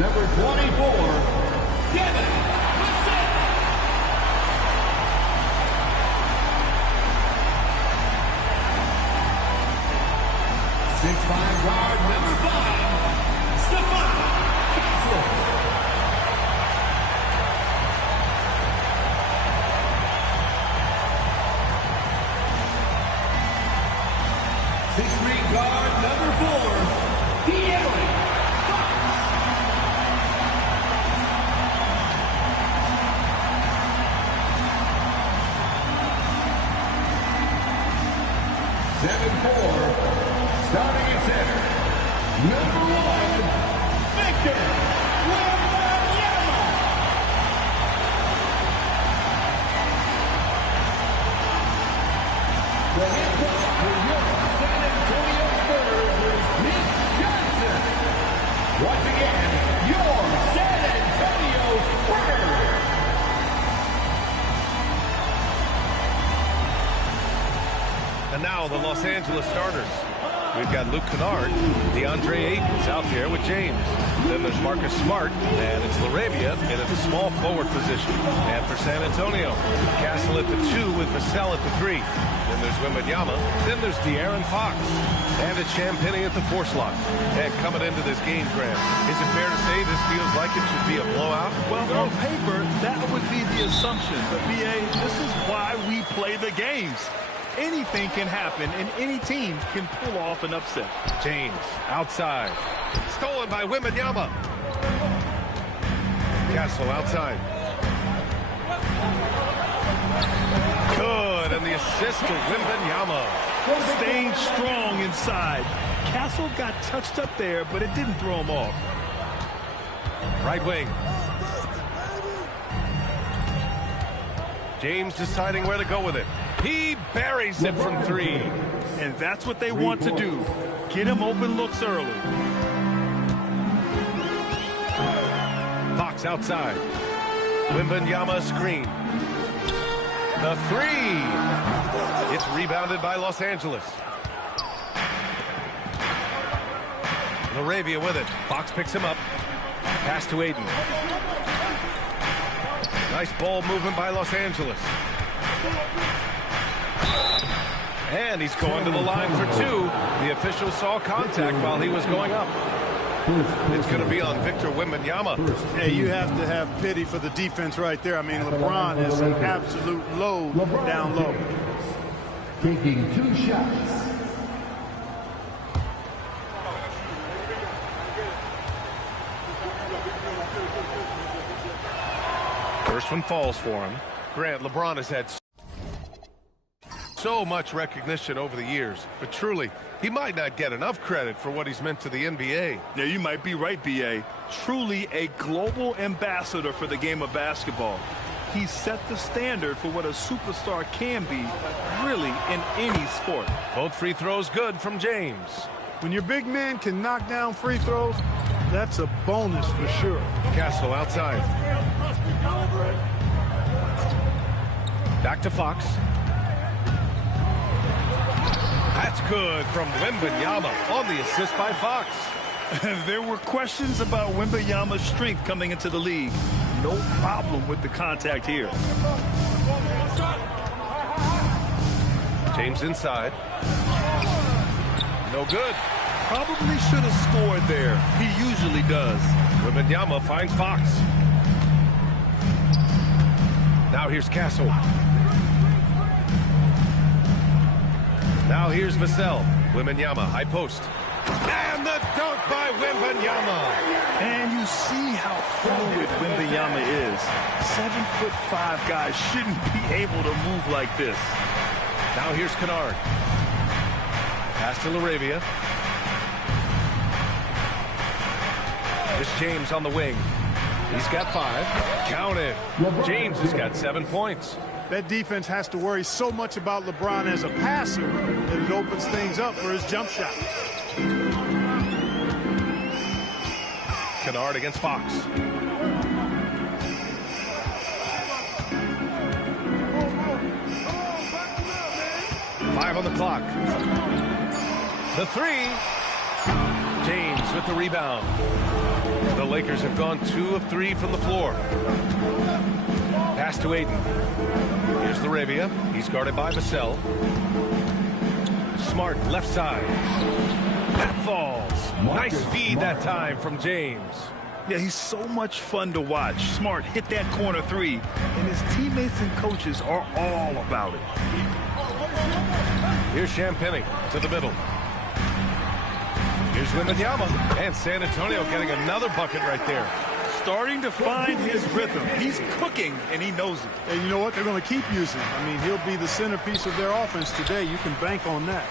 Number 24, Devin. 6'5" guard, number 5, Stefan Castle. 6'3" guard, number 4, De'Aaron Fox. 7'4", starting at center, number 1, Victor Wembanyama. The head coach for your San Antonio Spurs is Mitch Johnson. Once again, your San Antonio Spurs. And now the Los Angeles starters. We've got Luke Kennard. DeAndre Ayton is out there with James. Then there's Marcus Smart, and it's LaRavia in at the small forward position. And for San Antonio, Castle at the 2 with Vassell at the 3. Then there's Wembanyama. Then there's De'Aaron Fox. And it's Champagnie at the 4 slot. And coming into this game, Grant, is it fair to say this feels like it should be a blowout? Well, on paper, that would be the assumption. But, B.A., this is why we play the games. Anything can happen, and any team can pull off an upset. James, outside. Stolen by Wembanyama. Castle outside. Good, and the assist to Wembanyama. Staying strong inside. Castle got touched up there, but it didn't throw him off. Right wing. James deciding where to go with it. He buries it from 3. And that's what they want to do. Get him open looks early. Fox outside. Wembanyama screen. The 3. It's rebounded by Los Angeles. LaRavia with it. Fox picks him up. Pass to Ayton. Nice ball movement by Los Angeles. And he's going to the line for 2. The official saw contact while he was going up. It's going to be on Victor Wembanyama. Yeah, you have to have pity for the defense right there. I mean, LeBron is an absolute load down low. Taking 2 shots. First one falls for him. Grant, LeBron has had so much recognition over the years, but truly, he might not get enough credit for what he's meant to the NBA. Yeah, you might be right, B.A. Truly a global ambassador for the game of basketball. He set the standard for what a superstar can be, really, in any sport. Both free throws good from James. When your big man can knock down free throws, that's a bonus for sure. Castle outside. Back to Fox. That's good from Wembanyama on the assist by Fox. There were questions about Wembanyama's strength coming into the league. No problem with the contact here. James inside. No good. Probably should have scored there. He usually does. Wembanyama finds Fox. Now here's Castle. Now here's Vassell. Wembanyama, high post. And the dunk by Wembanyama. And you see how fluid Wembanyama is. 7'5" guys shouldn't be able to move like this. Now here's Kennard. Pass to LaRavia. This James on the wing. He's got 5. Count it. James has got 7 points. That defense has to worry so much about LeBron as a passer that it opens things up for his jump shot. Kennard against Fox. Five on the clock. The 3. James with the rebound. The Lakers have gone 2 of 3 from the floor. Pass to Aiden. Here's Laravia. He's guarded by Vassell. Smart left side. That falls. Nice feed that time from James. Yeah, he's so much fun to watch. Smart hit that corner three, and his teammates and coaches are all about it. Here's Champagny to the middle. Here's Wembanyama. And San Antonio getting another bucket right there. Starting to find his rhythm. He's cooking, and he knows it. And you know what? They're going to keep using him. I mean, he'll be the centerpiece of their offense today. You can bank on that.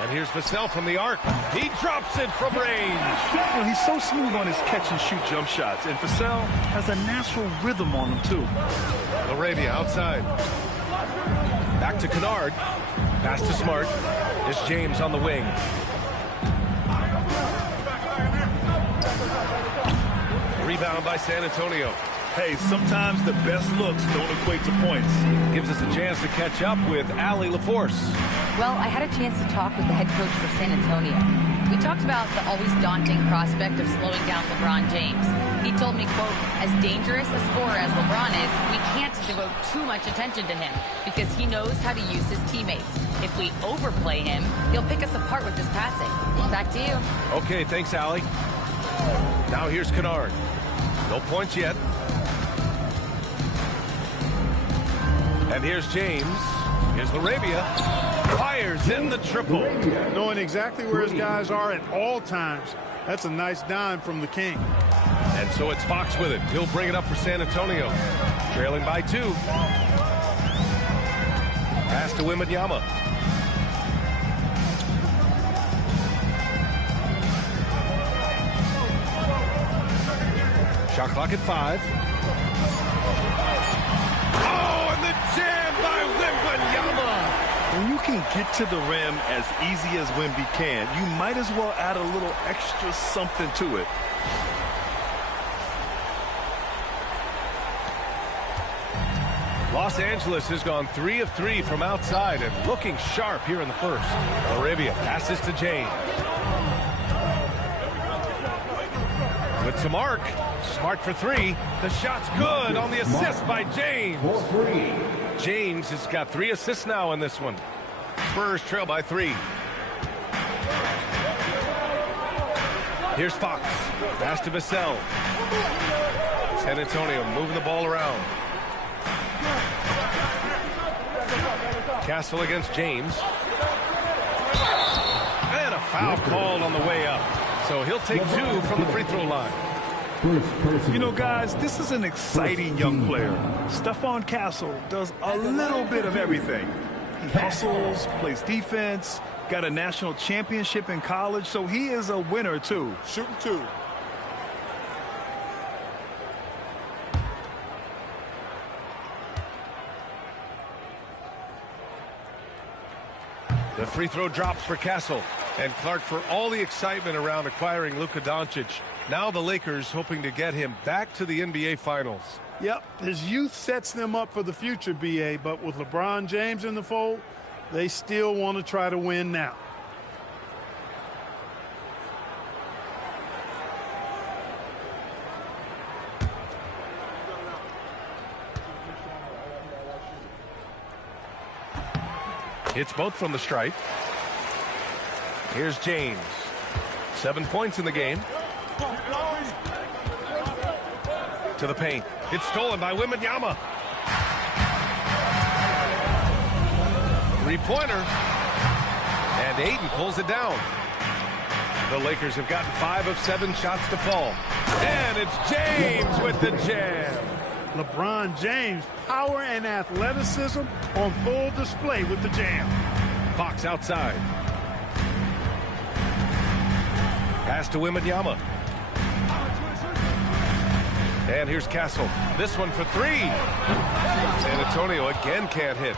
And here's Vassell from the arc. He drops it from range. You know, he's so smooth on his catch-and-shoot jump shots, and Vassell has a natural rhythm on him, too. Laravia outside. Back to Kennard. Pass to Smart. Here's James on the wing. Rebound by San Antonio. Hey, sometimes the best looks don't equate to points. Gives us a chance to catch up with Allie LaForce. Well, I had a chance to talk with the head coach for San Antonio. We talked about the always daunting prospect of slowing down LeBron James. He told me, quote, as dangerous a scorer as LeBron is, we can't devote too much attention to him because he knows how to use his teammates. If we overplay him, he'll pick us apart with his passing. Back to you. Okay, thanks, Allie. Now here's Kennard. No points yet. And here's James. Here's Laravia. Fires in the triple. Knowing exactly where his guys are at all times. That's a nice dime from the king. And so it's Fox with it. He'll bring it up for San Antonio. Trailing by 2. Pass to Wembanyama. Shot clock at 5. Oh, and the jam by Wembanyama. When you can get to the rim as easy as Wemby can, you might as well add a little extra something to it. Los Angeles has gone 3 of 3 from outside and looking sharp here in the first. Laravia passes to James. With some arc. Smart for 3. The shot's good on the assist by James. James has got 3 assists now in this one. Spurs trail by 3. Here's Fox. Pass to Vassell. San Antonio moving the ball around. Castle against James. And a foul called on the way up. So he'll take 2 from the free throw line. You know, guys, this is an exciting young player. Stephon Castle does a little bit of everything. He hustles, plays defense, got a national championship in college, so he is a winner, too. Shooting 2. The free throw drops for Castle. And Clark, for all the excitement around acquiring Luka Doncic, now the Lakers hoping to get him back to the NBA Finals. Yep, his youth sets them up for the future, B.A., but with LeBron James in the fold, they still want to try to win now. Hits both from the stripe. Here's James. 7 points in the game. To the paint. It's stolen by Wembanyama. 3-pointer. And Aiden pulls it down. The Lakers have gotten 5 of 7 shots to fall. And it's James with the jam. LeBron James, power and athleticism on full display with the jam. Fox outside. Pass to Wembanyama. And here's Castle. This one for 3. San Antonio again can't hit.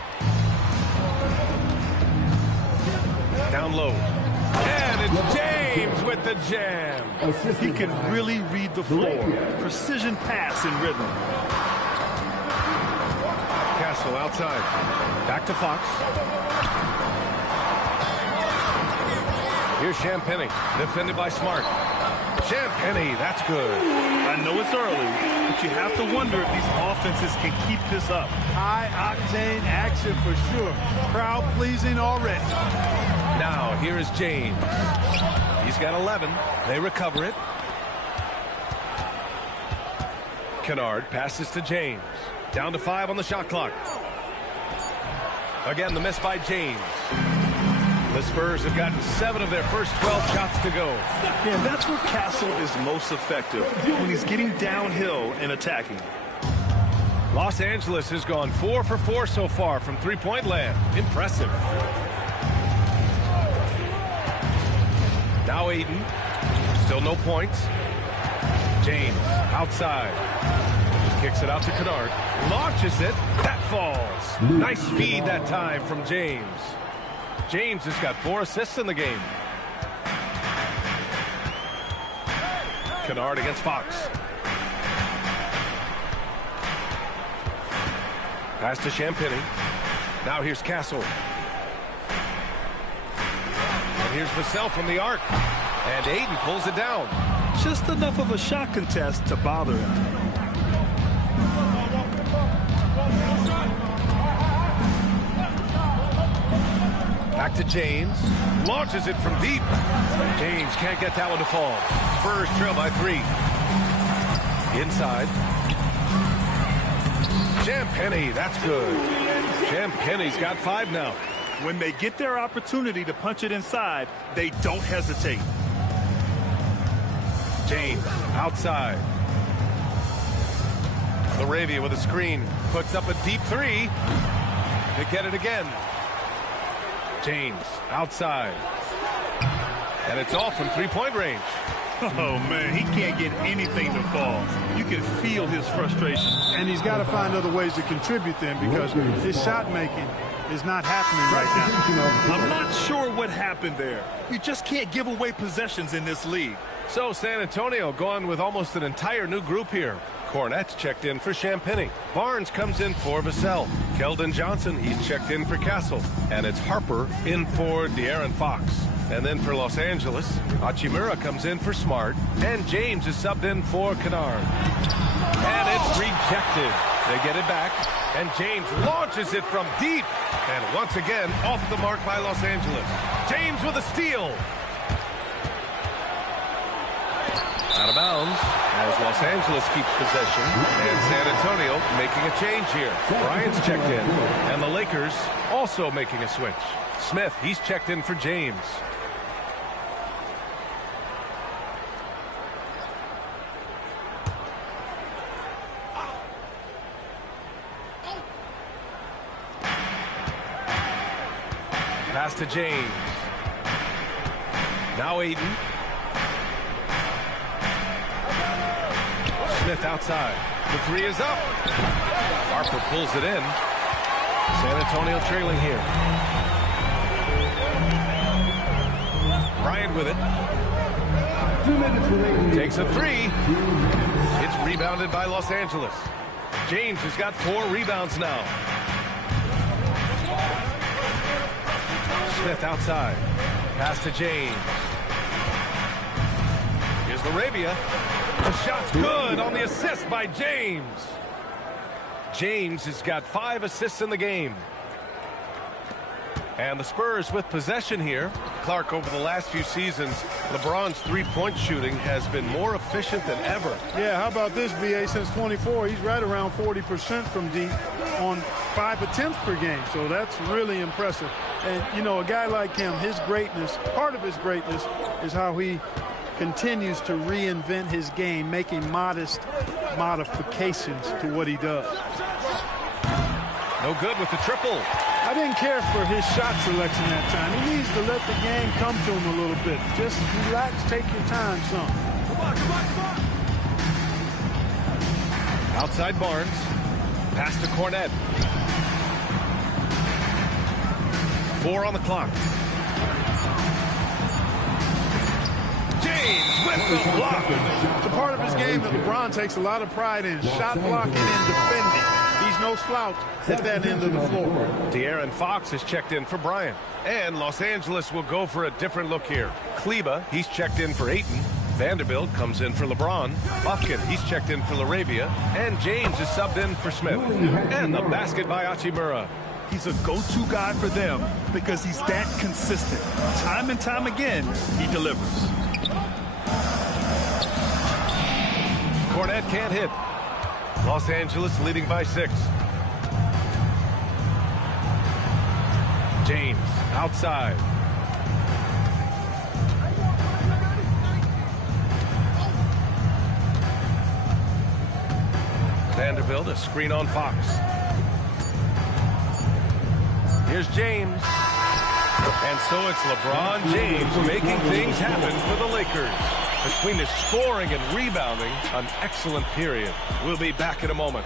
Down low. And it's James with the jam. He can really read the floor. Precision pass and rhythm. Castle outside. Back to Fox. Here's Champagny, defended by Smart. Champagny, that's good. I know it's early, but you have to wonder if these offenses can keep this up. High-octane action for sure. Crowd-pleasing already. Now, here is James. He's got 11. They recover it. Kennard passes to James. Down to 5 on the shot clock. Again, the miss by James. The Spurs have gotten 7 of their first 12 shots to go. Yeah, that's where Castle is most effective, when he's getting downhill and attacking. Los Angeles has gone 4 for 4 so far from three-point land. Impressive. Now Ayton. Still no points. James outside. Kicks it out to Kennard. Launches it. That falls. Nice feed that time from James. James has got 4 assists in the game. Kennard against Fox. Pass to Champagny. Now here's Castle. And here's Vassell from the arc. And Ayton pulls it down. Just enough of a shot contest to bother him. Back to James. Launches it from deep. James can't get that one to fall. Spurs trail by 3. Inside. Champagny, that's good. Champagny's got 5 now. When they get their opportunity to punch it inside, they don't hesitate. James outside. LaRavia with a screen. Puts up a deep 3. To get it again. James outside. And it's off from three-point range. Oh, man, he can't get anything to fall. You can feel his frustration. And he's got to find other ways to contribute then, because his shot making is not happening right now. I'm not sure what happened there. You just can't give away possessions in this league. So San Antonio going with almost an entire new group here. Cornette's checked in for Champagny. Barnes comes in for Vassell. Keldon Johnson, he's checked in for Castle. And it's Harper in for De'Aaron Fox. And then for Los Angeles, Hachimura comes in for Smart. And James is subbed in for Kennard. And it's rejected. They get it back. And James launches it from deep. And once again, off the mark by Los Angeles. James with a steal. Out of bounds as Los Angeles keeps possession. And San Antonio making a change here. Bryant's checked in. And the Lakers also making a switch. Smith, he's checked in for James. Pass to James. Now Ayton. Smith outside. The 3 is up. Harper pulls it in. San Antonio trailing here. Bryant with it. Takes a 3. It's rebounded by Los Angeles. James has got 4 rebounds now. Smith outside. Pass to James. Here's LaRavia. The shot's good on the assist by James. James has got 5 assists in the game. And the Spurs with possession here. Clark, over the last few seasons, LeBron's three-point shooting has been more efficient than ever. Yeah, how about this, BA? Since 24, he's right around 40% from deep on 5 attempts per game. So that's really impressive. And, you know, a guy like him, his greatness, part of his greatness is how he continues to reinvent his game, making modest modifications to what he does. No good with the triple. I didn't care for his shot selection that time. He needs to let the game come to him a little bit. Just relax, take your time some. Come on. Outside Barnes. Pass to Cornette. 4 on the clock. James with the block. It's a part of his game that LeBron takes a lot of pride in, shot blocking and defending. He's no no slouch at that end of the floor. De'Aaron Fox has checked in for Bryant. And Los Angeles will go for a different look here. Kleba, he's checked in for Ayton. Vanderbilt comes in for LeBron. Buffkin, he's checked in for LaRavia. And James is subbed in for Smith. And the basket by Hachimura. He's a go-to guy for them because he's that consistent. Time and time again, he delivers. Cornette can't hit. Los Angeles leading by 6. James outside. Vanderbilt, a screen on Fox. Here's James. And so it's LeBron James making things happen for the Lakers. Between his scoring and rebounding, an excellent period. We'll be back in a moment.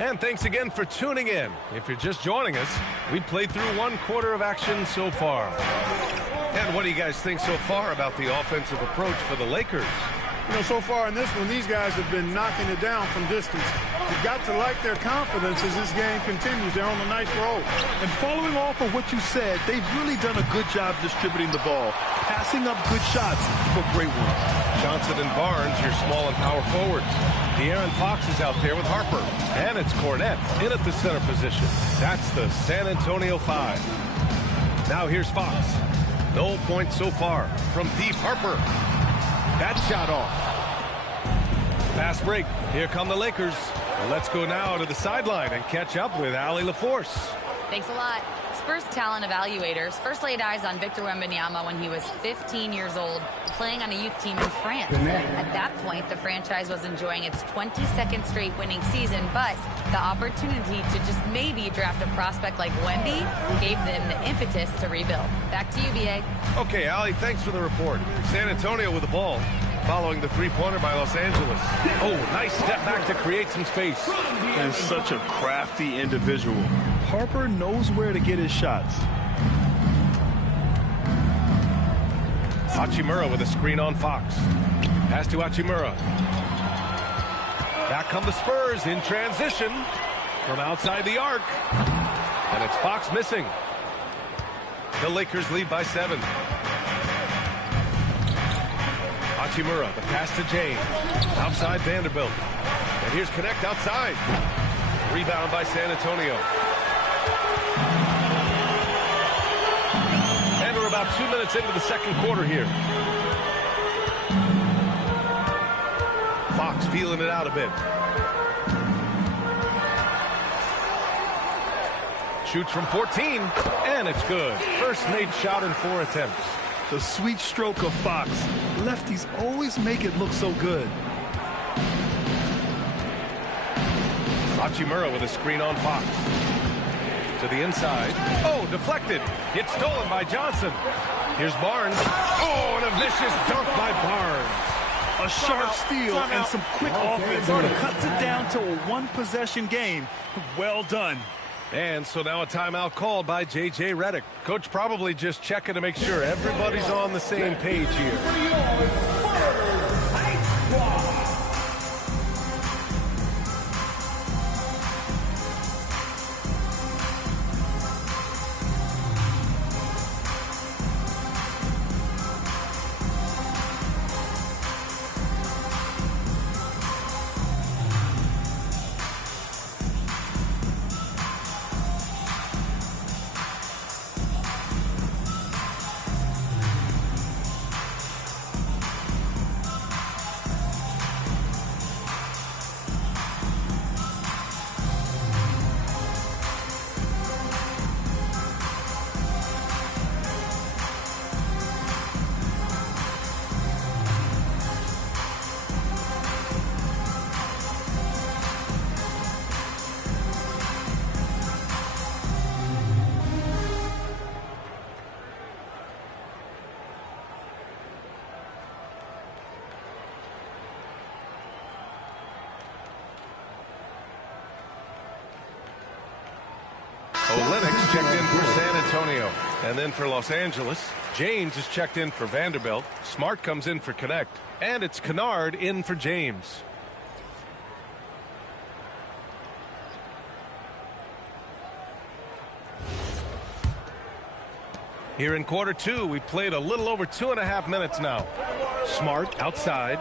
And thanks again for tuning in. If you're just joining us, we played through 1/4 of action so far. And what do you guys think so far about the offensive approach for the Lakers? You know, so far in this one, these guys have been knocking it down from distance. You've got to like their confidence as this game continues. They're on a nice roll. And following off of what you said, they've really done a good job distributing the ball, passing up good shots for great ones. Johnson and Barnes, your small and power forwards. De'Aaron Fox is out there with Harper. And it's Cornette in at the center position. That's the San Antonio 5. Now here's Fox. No points so far from deep. Harper. That shot off. Fast break. Here come the Lakers. Let's go now to the sideline and catch up with Allie LaForce. Thanks a lot. Spurs talent evaluators first laid eyes on Victor Wembanyama when he was 15 years old, playing on a youth team in France. At that point, the franchise was enjoying its 22nd straight winning season, but the opportunity to just maybe draft a prospect like Wemby gave them the impetus to rebuild. Back to you, B.A. Okay, Allie, thanks for the report. San Antonio with the ball, following the three-pointer by Los Angeles. Oh, nice step back to create some space. And such a crafty individual. Harper knows where to get his shots. Hachimura with a screen on Fox. Pass to Hachimura. Back come the Spurs in transition from outside the arc. And it's Fox missing. The Lakers lead by 7. Hachimura, the pass to James. Outside Vanderbilt. And here's Connect outside. Rebound by San Antonio. And we're about 2 minutes into the second quarter here. Fox feeling it out a bit. Shoots from 14, and it's good. First made shot in 4 attempts. The sweet stroke of Fox. Lefties always make it look so good. Hachimura with a screen on Fox. To the inside. Oh, deflected. Gets stolen by Johnson. Here's Barnes. Oh, and a vicious dunk by Barnes. A sharp steal and some quick offense. Cuts it down to a one-possession game. Well done. And so now a timeout called by J.J. Redick. Coach probably just checking to make sure everybody's on the same page here. Antonio. And then for Los Angeles, James is checked in for Vanderbilt. Smart comes in for Connect. And it's Kennard in for James. Here in quarter two, we played a little over 2.5 minutes now. Smart outside.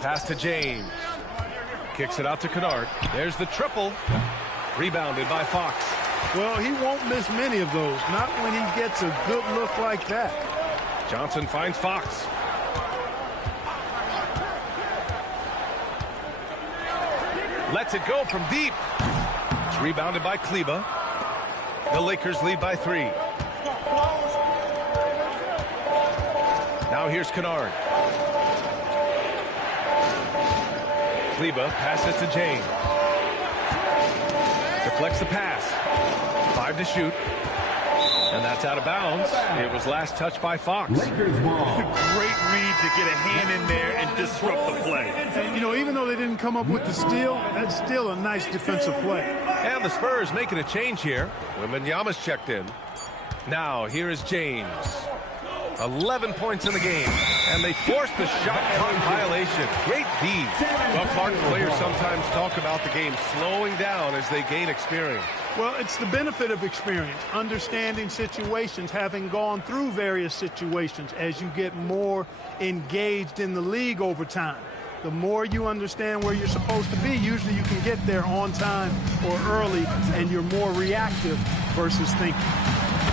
Pass to James. Kicks it out to Kennard. There's the triple. Rebounded by Fox. Well, he won't miss many of those. Not when he gets a good look like that. Johnson finds Fox. Lets it go from deep. It's rebounded by Kleba. The Lakers lead by 3. Now here's Kennard. Kleba passes to James. Deflects the pass. 5 to shoot. And that's out of bounds. It was last touched by Fox. Great read to get a hand in there and disrupt the play. And, you know, even though they didn't come up with the steal, that's still a nice defensive play. And the Spurs making a change here. Wembanyama's checked in. Now, here is James. 11 points in the game. And they forced the shot clock violation. Great D. Well, Clark, players sometimes talk about the game slowing down as they gain experience. Well, it's the benefit of experience, understanding situations, having gone through various situations as you get more engaged in the league over time. The more you understand where you're supposed to be, usually you can get there on time or early, and you're more reactive versus thinking.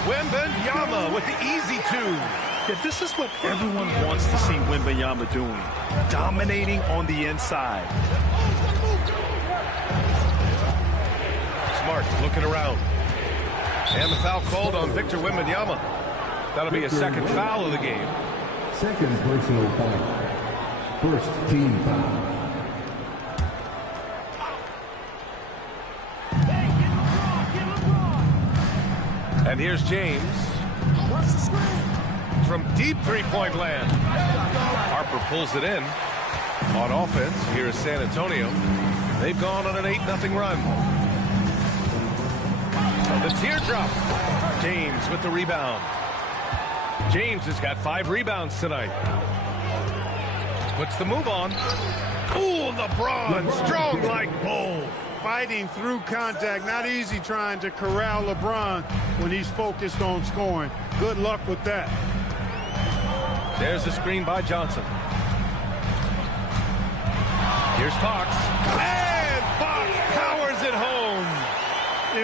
Wembanyama with the easy 2. Yeah, this is what everyone wants to see Wembanyama doing. Dominating on the inside. Smart looking around. And the foul called on Victor Wembanyama. That'll be a second foul of the game. Second personal foul. First team foul. And here's James. From deep three-point land. Harper pulls it in. On offense, here is San Antonio. They've gone on an 8-0 run. The teardrop. James with the rebound. James has got 5 rebounds tonight. Puts the move on. Ooh, LeBron, strong like bull. Fighting through contact, not easy trying to corral LeBron when he's focused on scoring. Good luck with that. There's the screen by Johnson. Here's Fox. And Fox powers it home.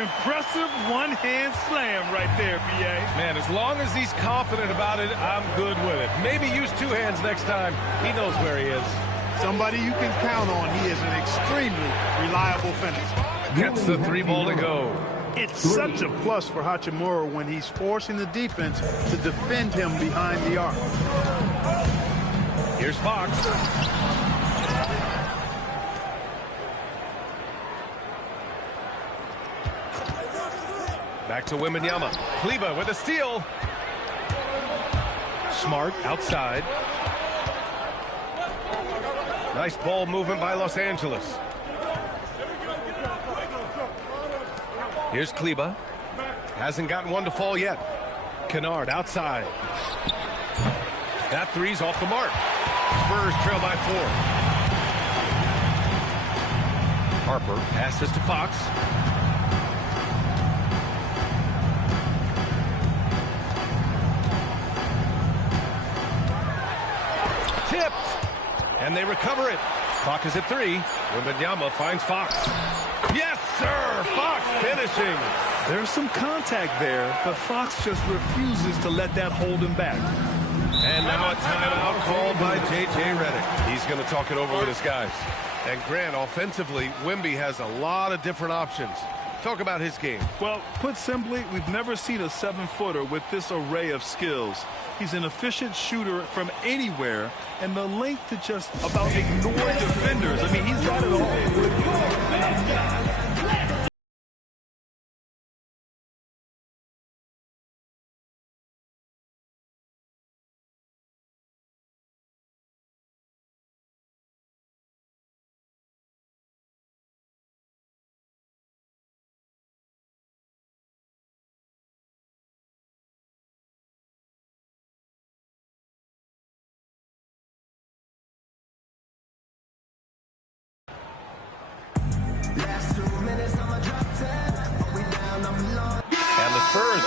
Impressive one-hand slam right there, B.A. Man, as long as he's confident about it, I'm good with it. Maybe use 2 hands next time. He knows where he is. Somebody you can count on. He is an extremely reliable finisher. Gets the 3 ball to go. It's such a plus for Hachimura when he's forcing the defense to defend him behind the arc. Here's Fox. Back to Wembanyama. Kleba with a steal. Smart outside. Nice ball movement by Los Angeles. Here's Kleba. Hasn't gotten one to fall yet. Kennard outside. That 3's off the mark. Spurs trail by 4. Harper passes to Fox. Tipped. And they recover it. Clock is at 3. Wembanyama finds Fox. Yes, sir. Fox finishing. There's some contact there, but Fox just refuses to let that hold him back. And now a timeout called by J.J. Redick. He's going to talk it over with his guys. And Grant, offensively, Wemby has a lot of different options. Talk about his game. Well, put simply, we've never seen a 7-footer with this array of skills. He's an efficient shooter from anywhere, and the length to just about ignore defenders. I mean, he's got it all.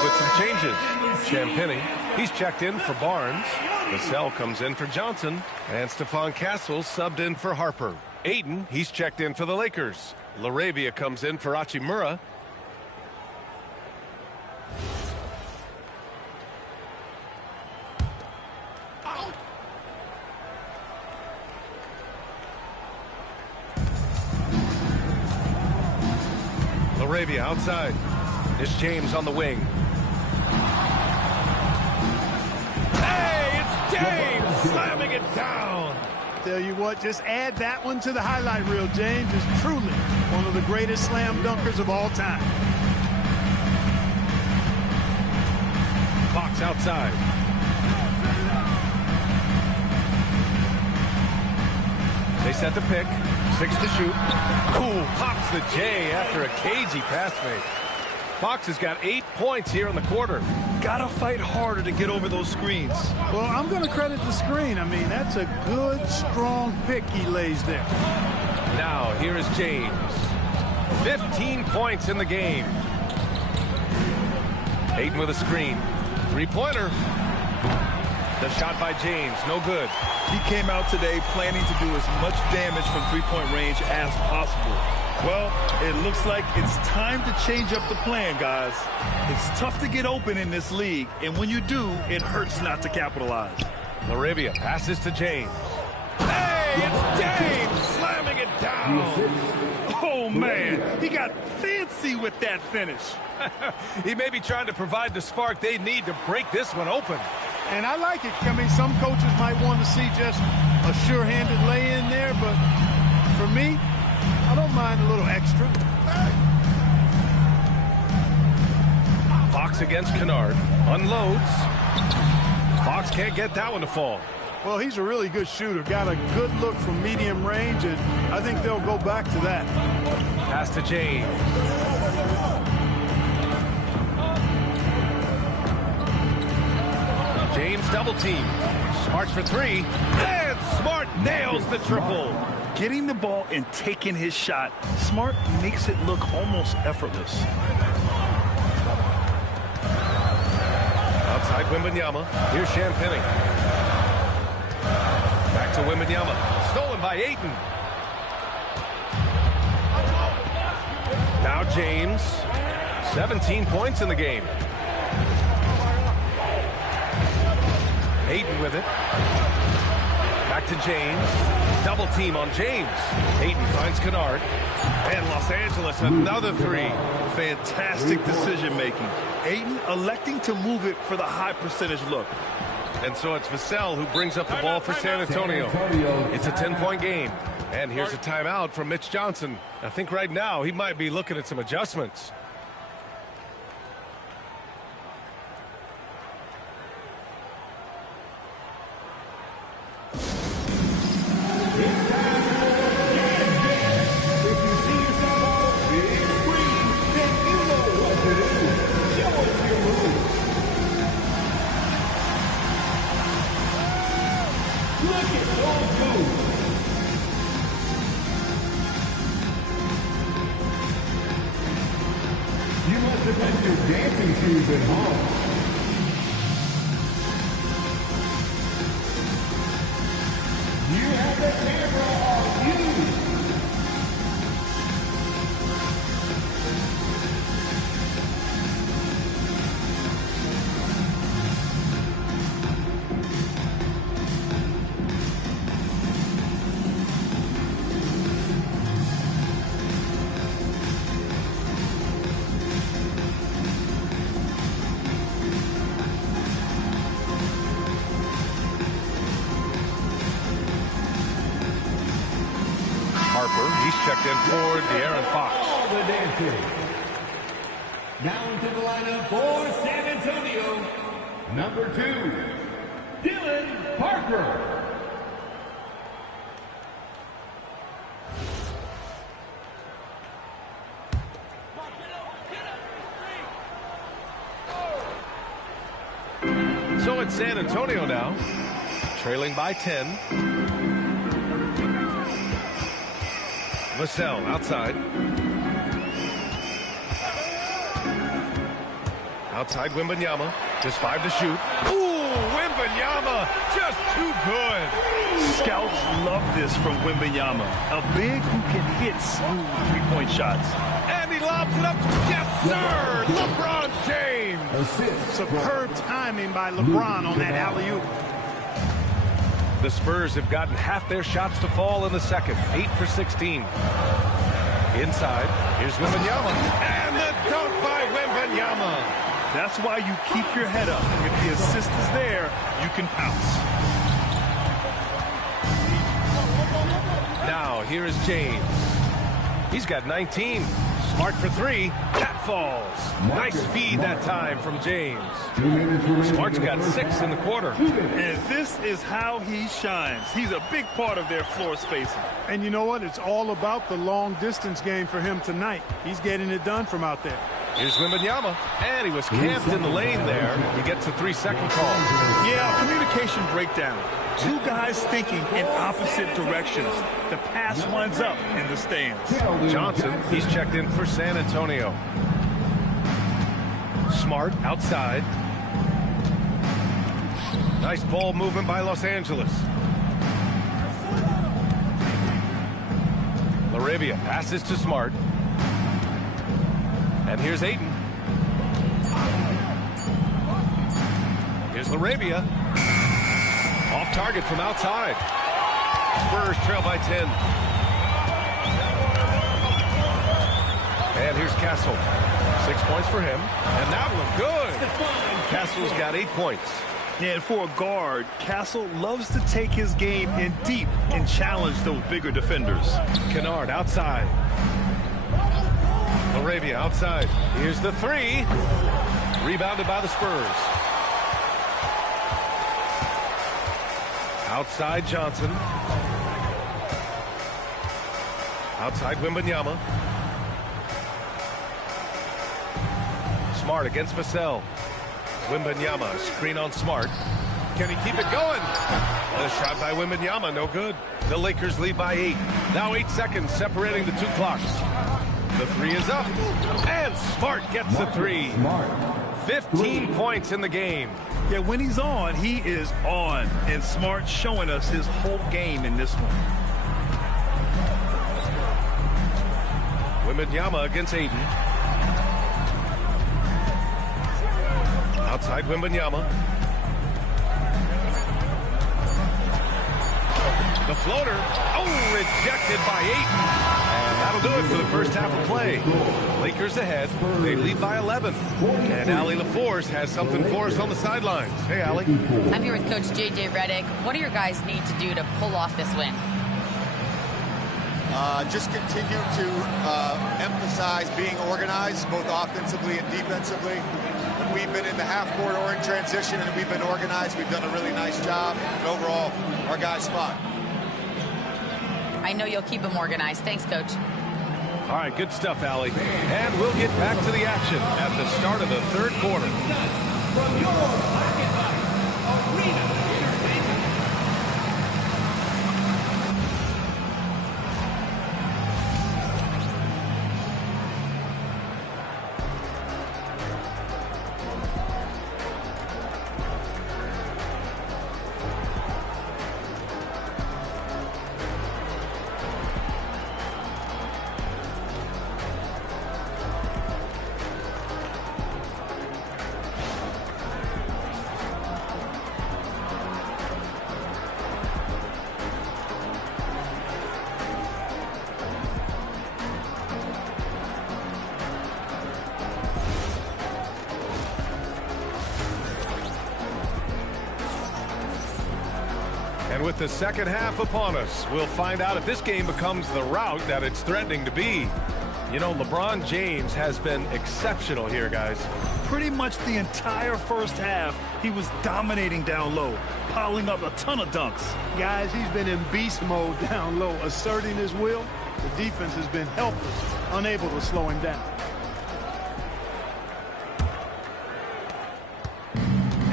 with some changes. Champagny, he's checked in for Barnes. Vassell comes in for Johnson. And Stephon Castle subbed in for Harper. Ayton, he's checked in for the Lakers. LaRavia comes in for Hachimura. LaRavia outside. It's James on the wing. Hey, it's James slamming it down. Tell you what, just add that one to the highlight reel. James is truly one of the greatest slam dunkers of all time. Fox outside. They set the pick. 6 to shoot. Ooh, pops the J after a cagey pass fake. Fox has got 8 points here in the quarter. Gotta fight harder to get over those screens. Well, I'm going to credit the screen. I mean, that's a good, strong pick he lays there. Now, here is James. 15 points in the game. Ayton with a screen. Three-pointer. The shot by James, no good. He came out today planning to do as much damage from three-point range as possible. Well, it looks like it's time to change up the plan, guys. It's tough to get open in this league, and when you do, it hurts not to capitalize. LaRavia passes to James. Hey, it's James slamming it down. Oh, man, he got fancy with that finish. He may be trying to provide the spark they need to break this one open. And I like it. I mean, some coaches might want to see just a sure-handed lay-in there, but for me, I don't mind a little extra. Fox against Kennard. Unloads. Fox can't get that one to fall. Well, he's a really good shooter. Got a good look from medium range, and I think they'll go back to that. Pass to James. James double team. Smart for three. And Smart nails the triple. Getting the ball and taking his shot, Smart makes it look almost effortless. Outside Wembanyama. Here's Champagny. Back to Wembanyama. Stolen by Ayton. Now James. 17 points in the game. Ayton with it. Back to James. Double team on James. Ayton finds Kennard. And Los Angeles, another three. Fantastic decision making. Ayton electing to move it for the high percentage look. And so it's Vassell who brings up the ball for San Antonio. It's a 10-point game. And here's a timeout from Mitch Johnson. I think right now he might be looking at some adjustments. You must have left your dancing shoes at home. You have the camera on you. He's checked in for De'Aaron Fox. All the dancing. Now into the lineup for San Antonio, number 2, Dylan Parker. So it's San Antonio now, trailing by 10. Vassell outside. Outside Wembanyama. Just 5 to shoot. Ooh, Wembanyama just too good. Scouts love this from Wembanyama. A big who can hit smooth three-point shots. And he lobs it up. Yes, sir. LeBron James. Superb timing by LeBron on that alley-oop. The Spurs have gotten half their shots to fall in the second. 8 for 16. Inside. Here's Wembanyama. And the dunk by Wembanyama. That's why you keep your head up. If the assist is there, you can pounce. Now, here is James. He's got 19. Smart for 3. That falls. Nice feed that time from James. Smart's got 6 in the quarter. And this is how he shines. He's a big part of their floor spacing. And you know what? It's all about the long-distance game for him tonight. He's getting it done from out there. Here's Wembanyama, and he was camped in the lane there. He gets a 3-second call. Yeah, communication breakdown. Two guys thinking in opposite directions. The pass winds up in the stands. Johnson, he's checked in for San Antonio. Smart outside. Nice ball movement by Los Angeles. LaRavia passes to Smart. And here's Ayton. Here's LaRavia. Off target from outside. Spurs trail by 10. And here's Castle. 6 points for him. And that one good. Castle's got 8 points. And for a guard, Castle loves to take his game in deep and challenge those bigger defenders. Kennard outside. LaRavia outside. Here's the 3. Rebounded by the Spurs. Outside Johnson. Outside Wembanyama. Smart against Vassell. Wembanyama, screen on Smart. Can he keep it going? The shot by Wembanyama, no good. The Lakers lead by 8. Now 8 seconds separating the 2 clocks. The 3 is up. And Smart gets the 3. 15 points in the game. Yeah, when he's on, he is on. And Smart showing us his whole game in this one. Wembanyama against Ayton. Outside Wembanyama. The floater. Oh, rejected by Ayton. And that'll do it for the first half of play. Lakers ahead. They lead by 11. And Allie LaForce has something for us on the sidelines. Hey, Allie. I'm here with Coach J.J. Redick. What do your guys need to do to pull off this win? Just continue to emphasize being organized, both offensively and defensively. We've been in the half-court or in transition, and we've been organized. We've done a really nice job. And overall, our guys fought. I know you'll keep them organized. Thanks, Coach. All right, good stuff, Allie. And we'll get back to the action at the start of the third quarter. From your arena. And with the second half upon us, we'll find out if this game becomes the rout that it's threatening to be. You know, LeBron James has been exceptional here, guys. Pretty much the entire first half, he was dominating down low, piling up a ton of dunks. Guys, he's been in beast mode down low, asserting his will. The defense has been helpless, unable to slow him down.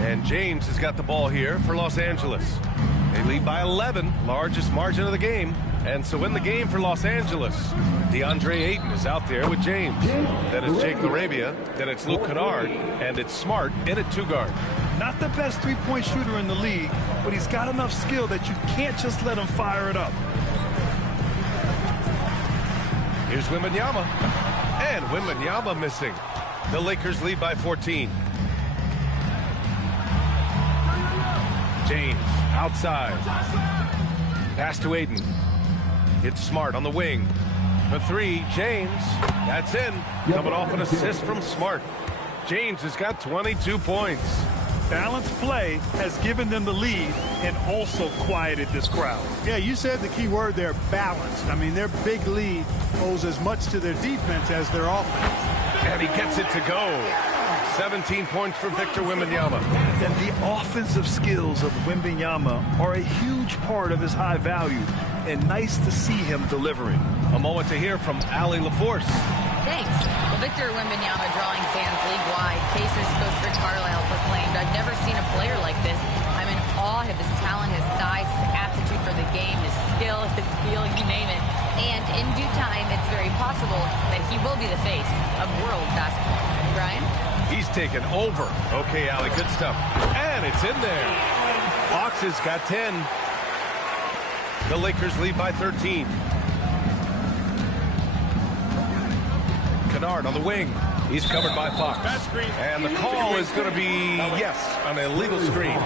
And James has got the ball here for Los Angeles. They lead by 11, largest margin of the game. And so in the game for Los Angeles, DeAndre Ayton is out there with James. Then it's Jake LaRavia. Then it's Luke Kennard. And it's Smart in at 2 guard. Not the best three-point shooter in the league, but he's got enough skill that you can't just let him fire it up. Here's Wembanyama. And Wembanyama missing. The Lakers lead by 14. James outside. Pass to Ayton. It's Smart on the wing. For 3, James. That's in. Coming off an assist from Smart. James has got 22 points. Balanced play has given them the lead and also quieted this crowd. Yeah, you said the key word there, balanced. I mean, their big lead owes as much to their defense as their offense. And he gets it to go. 17 points for Victor Wembanyama. And the offensive skills of Wembanyama are a huge part of his high value, and nice to see him delivering. A moment to hear from Allie LaForce. Thanks. Well, Victor Wembanyama drawing fans league-wide. Pacers coach Rick Carlisle proclaimed, "I've never seen a player like this. I'm in awe of his talent, his size, his aptitude for the game, his skill, his feel, you name it. And in due time, it's very possible that he will be the face of world basketball." Brian? He's taken over. Okay, Allie, good stuff. And it's in there. Fox has got 10. The Lakers lead by 13. Kennard on the wing. He's covered by Fox. And the call is going to be, yes, an illegal screen.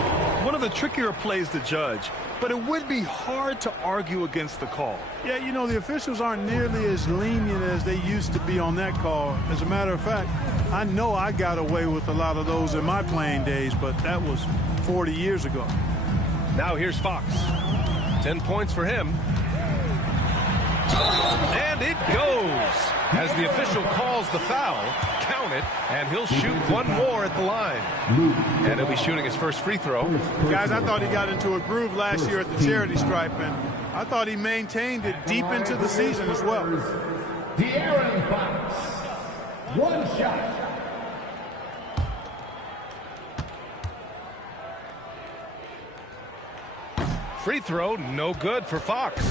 One of the trickier plays to judge, but it would be hard to argue against the call. Yeah, you know, the officials aren't nearly as lenient as they used to be on that call. As a matter of fact, I know I got away with a lot of those in my playing days, but that was 40 years ago. Now here's Fox. 10 points for him. And it goes. As the official calls the foul, count it, and he'll shoot one more at the line. And he'll be shooting his first free throw. Guys, I thought he got into a groove last year at the charity stripe, and I thought he maintained it deep into the season as well. De'Aaron Fox. 1 shot. Free throw, no good for Fox.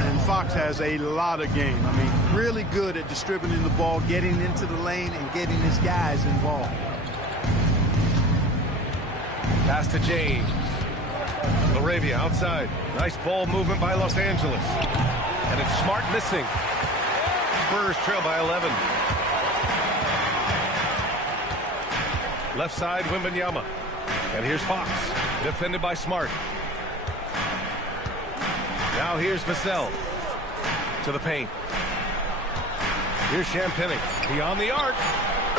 And Fox has a lot of game. I mean, really good at distributing the ball, getting into the lane, and getting his guys involved. Pass to James. LaRavia outside. Nice ball movement by Los Angeles. And it's Smart missing. Spurs trail by 11. Left side, Wembanyama. And here's Fox. Defended by Smart. Now here's Vassell to the paint. Here's Champagny beyond the arc.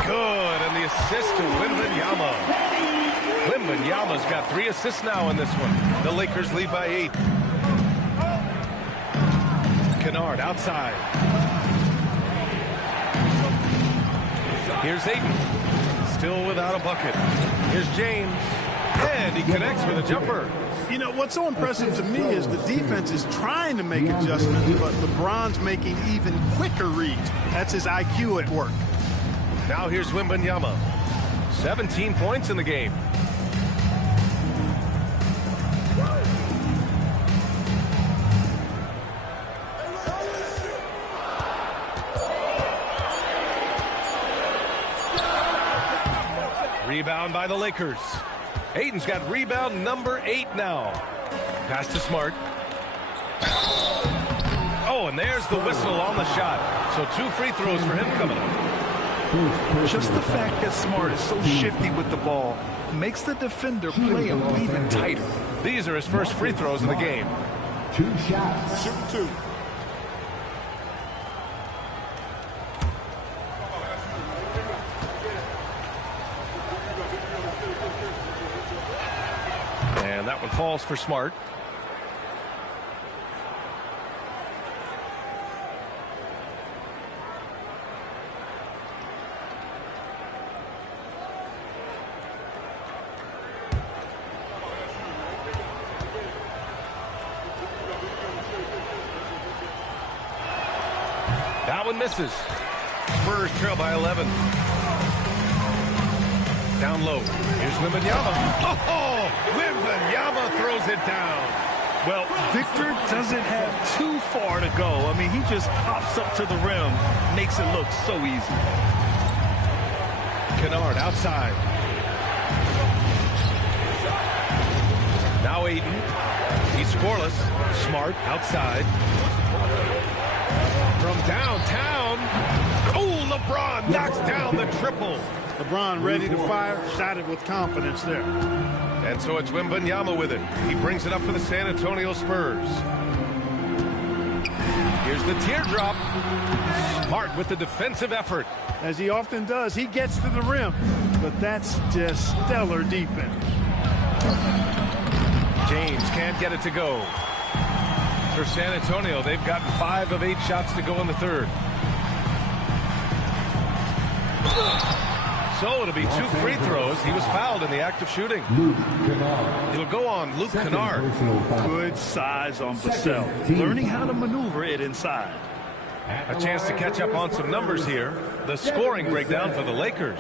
Good, and the assist to Wembanyama. Wembanyama's got 3 assists now in this one. The Lakers lead by 8. Kennard outside. Here's Ayton, still without a bucket. Here's James, and he connects with a jumper. You know, what's so impressive to me is the defense is trying to make adjustments, but LeBron's making even quicker reads. That's his IQ at work. Now here's Wembanyama. 17 points in the game. Rebound by the Lakers. Ayton's got rebound number 8 now. Pass to Smart. Oh, and there's the whistle on the shot. So 2 free throws for him coming up. Just the fact that Smart is so shifty with the ball makes the defender play him even tighter. These are his first free throws in the game. 2 shots. Shoot 2. And that one falls for Smart. That one misses. Spurs trail by 11. Down low. Here's Wembanyama. Oh, Wembanyama throws it down. Well, Victor doesn't have too far to go. I mean, he just pops up to the rim, makes it look so easy. Kennard outside. Now Aiden. He's scoreless. Smart outside. From downtown. Oh, LeBron knocks down the triple. LeBron ready to fire, shot it with confidence there. And so it's Wembanyama with it. He brings it up for the San Antonio Spurs. Here's the teardrop. Smart with the defensive effort. As he often does, he gets to the rim, but that's just stellar defense. James can't get it to go. For San Antonio, they've gotten 5 of 8 shots to go in the third. So it'll be 2 free throws. He was fouled in the act of shooting. It'll go on Luke Kennard. Good size on Vassell. Learning how to maneuver it inside. A chance to catch up on some numbers here. The scoring breakdown for the Lakers.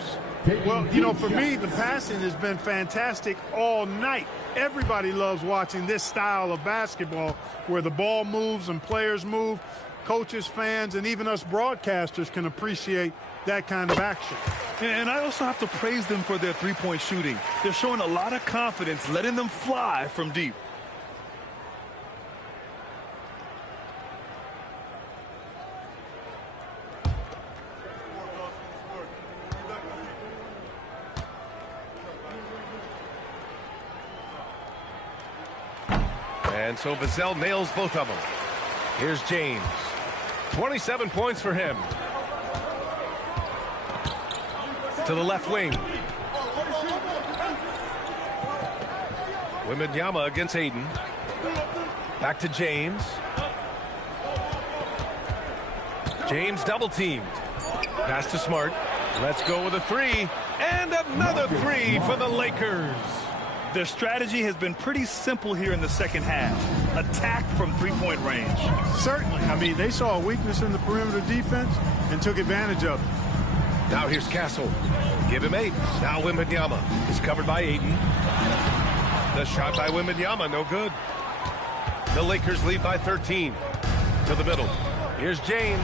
Well, you know, for me, the passing has been fantastic all night. Everybody loves watching this style of basketball where the ball moves and players move. Coaches, fans, and even us broadcasters can appreciate that kind of action. And I also have to praise them for their three-point shooting. They're showing a lot of confidence, letting them fly from deep. And so Vassell nails both of them. Here's James. 27 points for him. To the left wing. Wembanyama against Aiden. Back to James. James double teamed. Pass to Smart. Let's go with a 3. And another 3 for the Lakers. Their strategy has been pretty simple here in the second half. Attack from three-point range. Certainly. I mean, they saw a weakness in the perimeter defense and took advantage of it. Now here's Castle. Give him 8. Now Wembanyama is covered by Aiden. The shot by Wembanyama, no good. The Lakers lead by 13. To the middle. Here's James.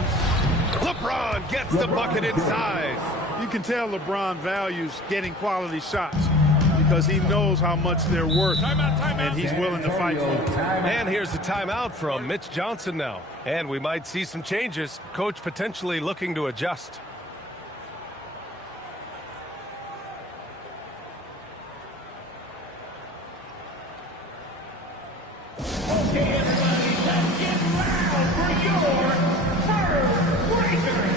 LeBron gets the bucket inside. You can tell LeBron values getting quality shots because he knows how much they're worth, and he's willing to fight for them. And here's the timeout from Mitch Johnson now. And we might see some changes. Coach potentially looking to adjust. Okay, everybody, let's get loud for your Spurs Breakers.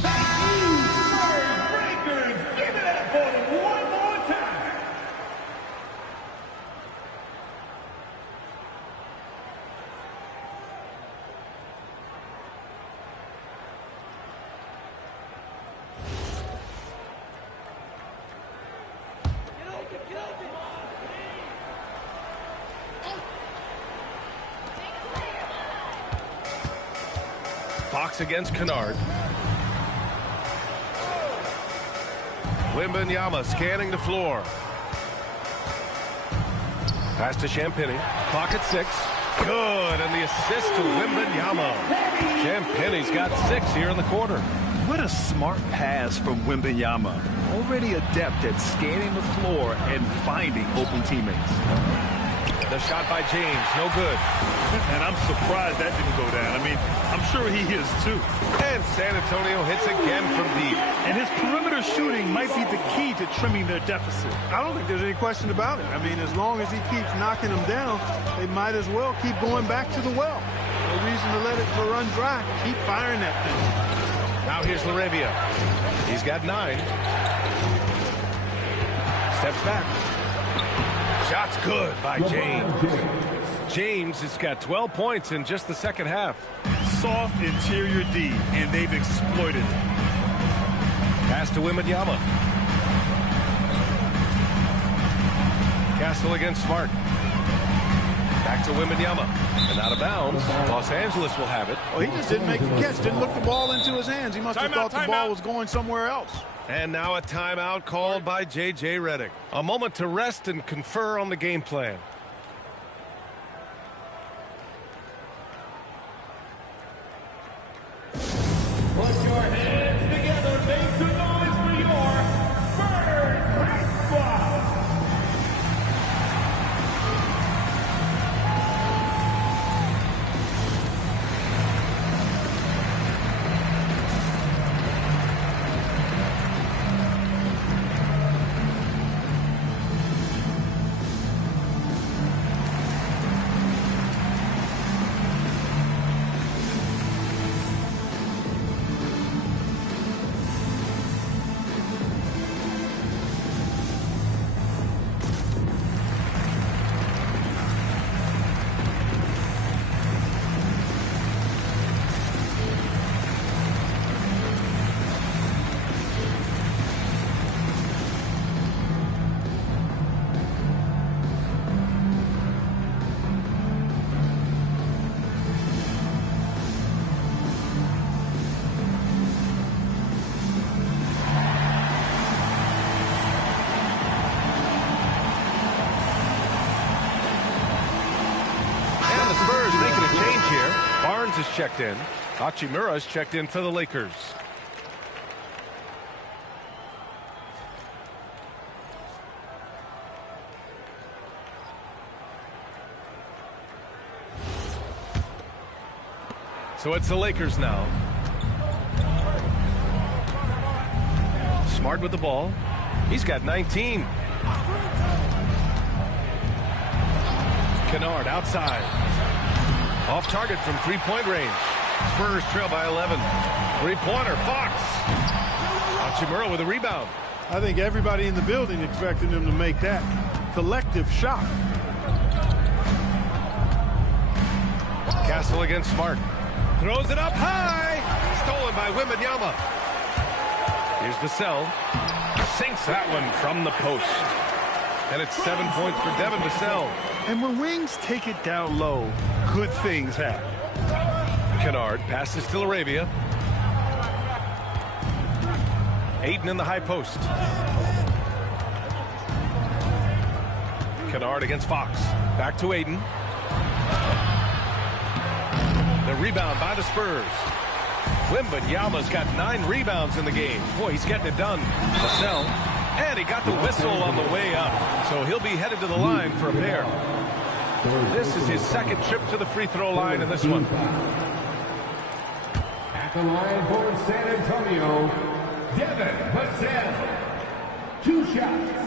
Spurs Breakers, give it up for them one more time. Fox against Kennard. Wembanyama scanning the floor. Pass to Champagny. Clock at 6. Good, and the assist to Wembanyama. Champagny's got 6 here in the quarter. What a smart pass from Wembanyama. Already adept at scanning the floor and finding open teammates. The shot by James, no good. And I'm surprised that didn't go down. I mean, I'm sure he is too. And San Antonio hits again from deep. And his perimeter shooting might be the key to trimming their deficit. I don't think there's any question about it. I mean, as long as he keeps knocking them down, they might as well keep going back to the well. No reason to let it run dry. Keep firing that thing. Now here's Laravia. He's got 9. Steps back. Shot's good by James. James has got 12 points in just the second half. Soft interior D, and they've exploited it. Pass to Wembanyama. Castle against Smart. Back to Wembanyama. And out of bounds. Los Angeles will have it. Well, he just didn't make the catch. Didn't look the ball into his hands. He must have thought the ball was going somewhere else. And now a timeout called by J.J. Redick. A moment to rest and confer on the game plan. Put your hands together, make some noise for your Spurs basketball. Is checked in. Hachimura is checked in for the Lakers. So it's the Lakers now. Smart with the ball. He's got 19. Kennard outside. Off target from three-point range. Spurs trail by 11. Three-pointer, Fox. Hachimura with a rebound. I think everybody in the building expected him to make that collective shot. Castle against Smart. Throws it up high. Stolen by Wembanyama. Here's Vassell. Sinks that one from the post. And it's 7 points for Devin Vassell. And when wings take it down low, good things happen. Kennard passes to Arabia. Ayton in the high post. Kennard against Fox. Back to Ayton. The rebound by the Spurs. Wembanyama's got 9 rebounds in the game. Boy, he's getting it done. Vassell. And he got the whistle on the way up. So he'll be headed to the line for a pair. This is his second trip to the free throw line in this one. At the line for San Antonio, Devin Vassell. 2 shots.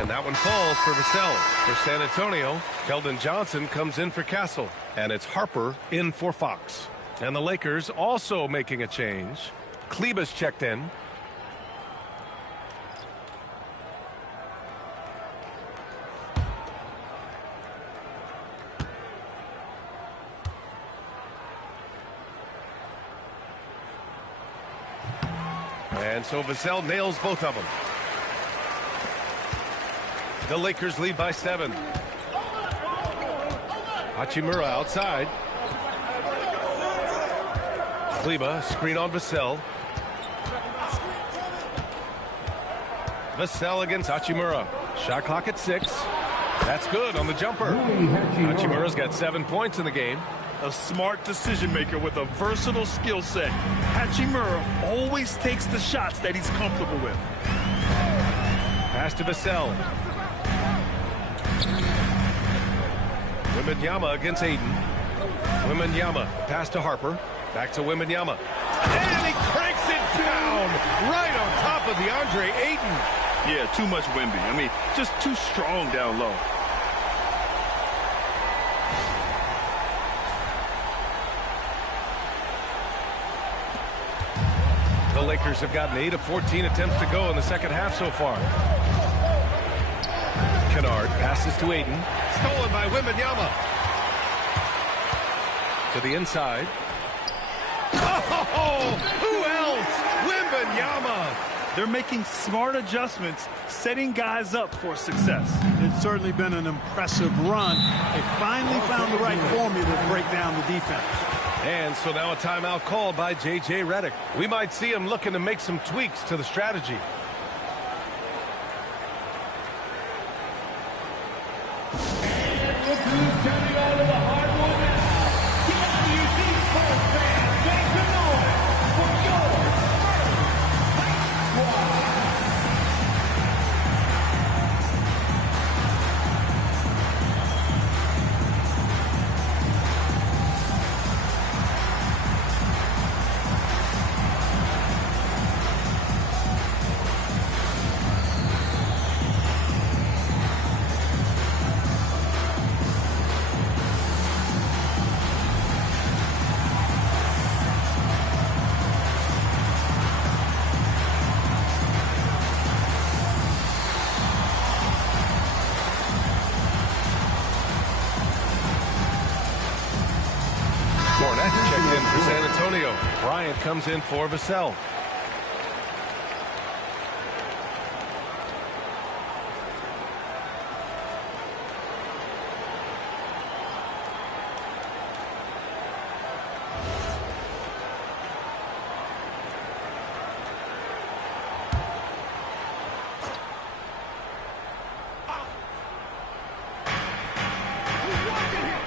And that one falls for Vassell. For San Antonio, Keldon Johnson comes in for Castle. And it's Harper in for Fox. And the Lakers also making a change. Kleber's checked in. And so Vassell nails both of them. The Lakers lead by 7. Hachimura outside. Kleber, screen on Vassell. Vassell against Hachimura. Shot clock at 6. That's good on the jumper. Hachimura's got 7 points in the game. A smart decision maker with a versatile skill set. Hachimura always takes the shots that he's comfortable with. Pass to Vassell. Wembanyama against Ayton. Wembanyama, pass to Harper. Back to Wembanyama. And he cranks it down right on top of DeAndre Ayton. Yeah, too much Wemby. I mean, just too strong down low. The Lakers have gotten 8 of 14 attempts to go in the second half so far. Kennard passes to Ayton. Stolen by Wembanyama. To the inside. Oh, who else? Wembanyama. They're making smart adjustments, setting guys up for success. It's certainly been an impressive run. They finally found the right formula to break down the defense. And so now a timeout called by J.J. Redick. We might see him looking to make some tweaks to the strategy. And look who's coming onto the hardwood now. Can you see Spurs fans make some noise for your Spurs squad? Checked in for San Antonio. Bryant comes in for Vassell.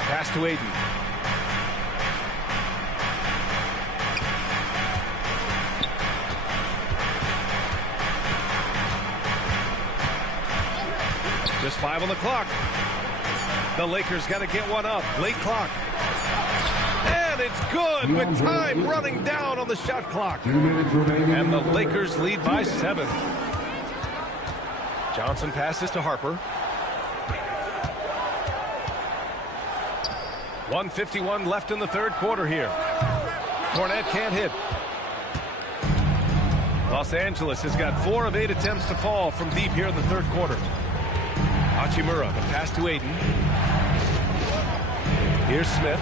Pass to Aiden. Just 5 on the clock. The Lakers got to get one up. Late clock. And it's good with time running down on the shot clock. And the Lakers lead by 7. Johnson passes to Harper. 1:51 left in the third quarter here. Cornette can't hit. Los Angeles has got 4 of 8 attempts to fall from deep here in the third quarter. Hachimura, the pass to Aiden. Here's Smith.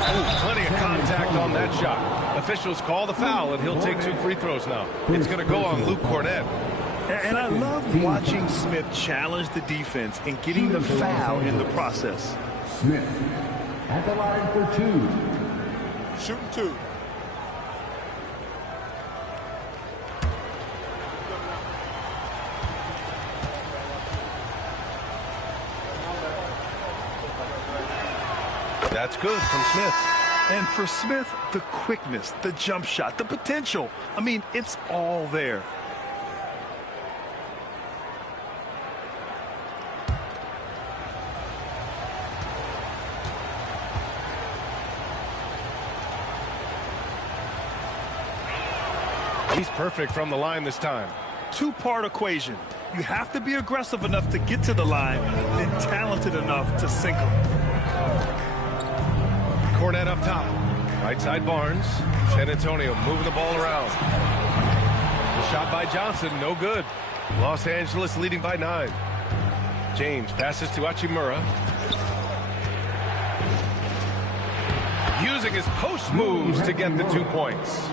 Oh, plenty of contact on that shot. Officials call the foul, and he'll take 2 free throws now. It's going to go on Luke Cornette. And I love watching Smith challenge the defense and getting the foul in the process. Smith at the line for 2. Shooting 2. That's good from Smith. And for Smith, the quickness, the jump shot, the potential. I mean, it's all there. He's perfect from the line this time. 2-part equation. You have to be aggressive enough to get to the line, then talented enough to sink them. Cornette up top. Right side Barnes. San Antonio moving the ball around. The shot by Johnson, no good. Los Angeles leading by 9. James passes to Hachimura. Using his post moves to get the 2 points.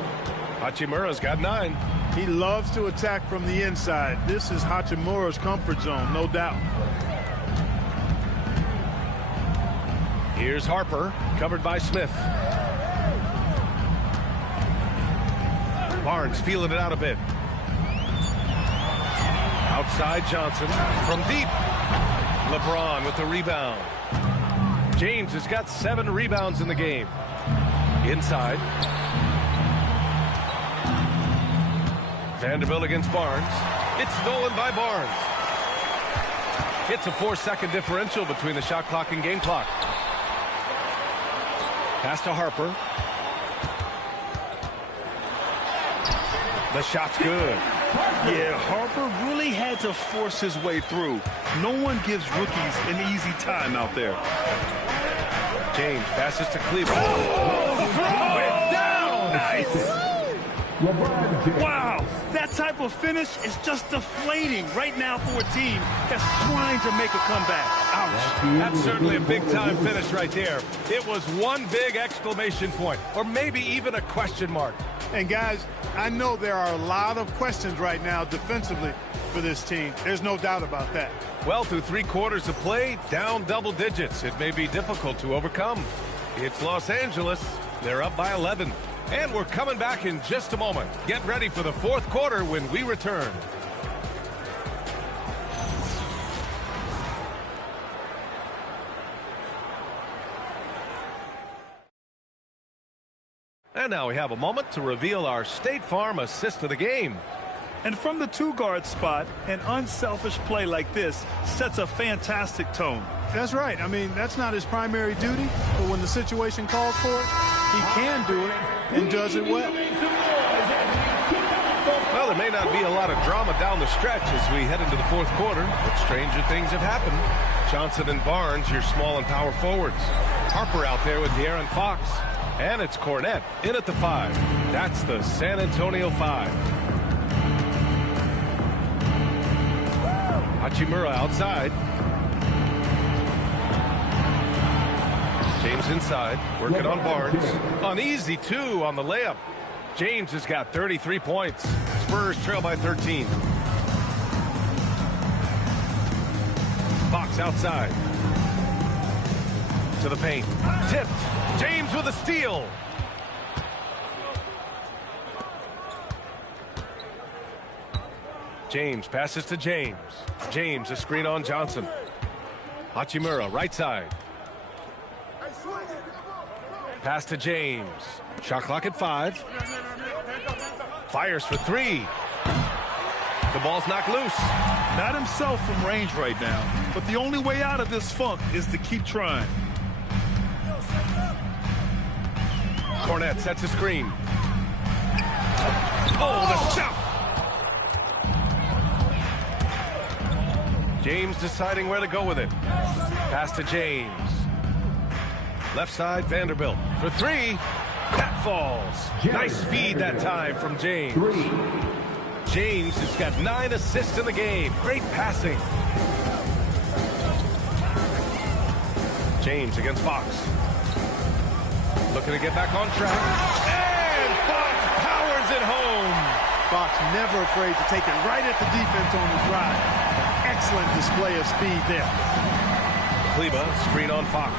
Hachimura's got 9. He loves to attack from the inside. This is Hachimura's comfort zone, no doubt. Here's Harper, covered by Smith. Barnes feeling it out a bit. Outside Johnson from deep. LeBron with the rebound. James has got 7 rebounds in the game. Inside. Vanderbilt against Barnes. It's stolen by Barnes. It's a 4-second differential between the shot clock and game clock. Pass to Harper. The shot's good. Yeah, Harper really had to force his way through. No one gives rookies an easy time out there. James passes to Cleveland. Oh, throw it down! Nice! Wow, that type of finish is just deflating right now for a team that's trying to make a comeback. Ouch. That's certainly a big-time finish right there. It was one big exclamation point, or maybe even a question mark. And guys, I know there are a lot of questions right now defensively for this team. There's no doubt about that. Well, through 3 quarters of play, down double digits. It may be difficult to overcome. It's Los Angeles. They're up by 11. And we're coming back in just a moment. Get ready for the 4th quarter when we return. And now we have a moment to reveal our State Farm assist of the game. And from the 2-guard spot, an unselfish play like this sets a fantastic tone. That's right. I mean, that's not his primary duty, but when the situation calls for it, he can do it and does it well. Well, there may not be a lot of drama down the stretch as we head into the 4th quarter, but stranger things have happened. Johnson and Barnes, your small and power forwards. Harper out there with De'Aaron Fox. And it's Cornette in at the 5. That's the San Antonio 5. Hachimura outside. James inside, working on Barnes. An easy 2 on the layup. James has got 33 points. Spurs trail by 13. Fox outside. To the paint. Tipped. James with a steal. James passes to James. James a screen on Johnson. Hachimura right side. Pass to James. Shot clock at 5. Fires for 3. The ball's knocked loose. Not himself from range right now, but the only way out of this funk is to keep trying. Cornette sets a screen. Oh, the stuff! James deciding where to go with it. Pass to James. Left side, Vanderbilt for 3. That falls. Nice feed that time from James. James has got 9 assists in the game. Great passing. James against Fox. Looking to get back on track. And Fox powers it home. Fox never afraid to take it right at the defense on the drive. Excellent display of speed there. Kleba, screen on Fox.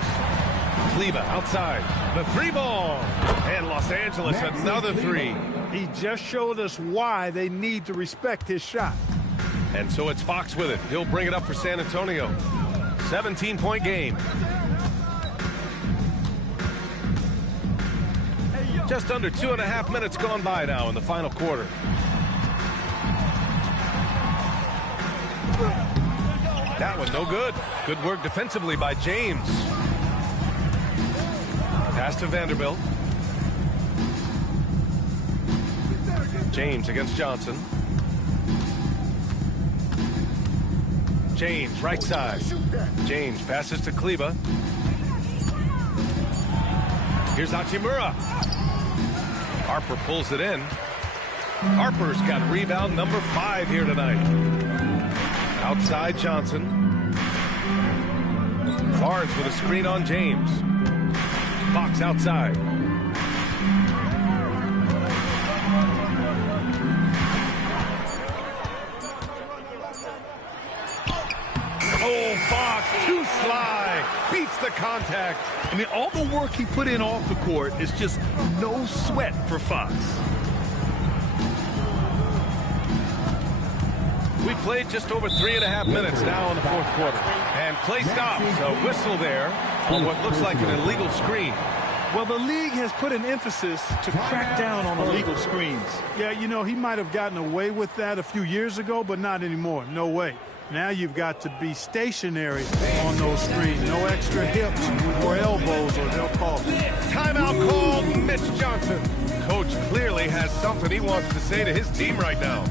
Kleba outside. The 3-ball. And Los Angeles, another 3. He just showed us why they need to respect his shot. And so it's Fox with it. He'll bring it up for San Antonio. 17-point game. Just under 2.5 minutes gone by now in the final quarter. That one no good. Good work defensively by James. Pass to Vanderbilt. James against Johnson. James right side. James passes to Kleba. Here's Hachimura. Harper pulls it in. Harper's got rebound number 5 here tonight. Outside Johnson. Barnes with a screen on James. Fox outside. Oh, Fox, too sly. Beats the contact. I mean, all the work he put in off the court is just no sweat for Fox. We played just over 3.5 minutes now in the 4th quarter. And play stops. A whistle there on what looks like an illegal screen. Well, the league has put an emphasis to crack down on illegal screens. Yeah, you know, he might have gotten away with that a few years ago, but not anymore. No way. Now you've got to be stationary on those screens. No extra hips or elbows or they'll call it. Timeout called. Mitch Johnson. Coach clearly has something he wants to say to his team right now.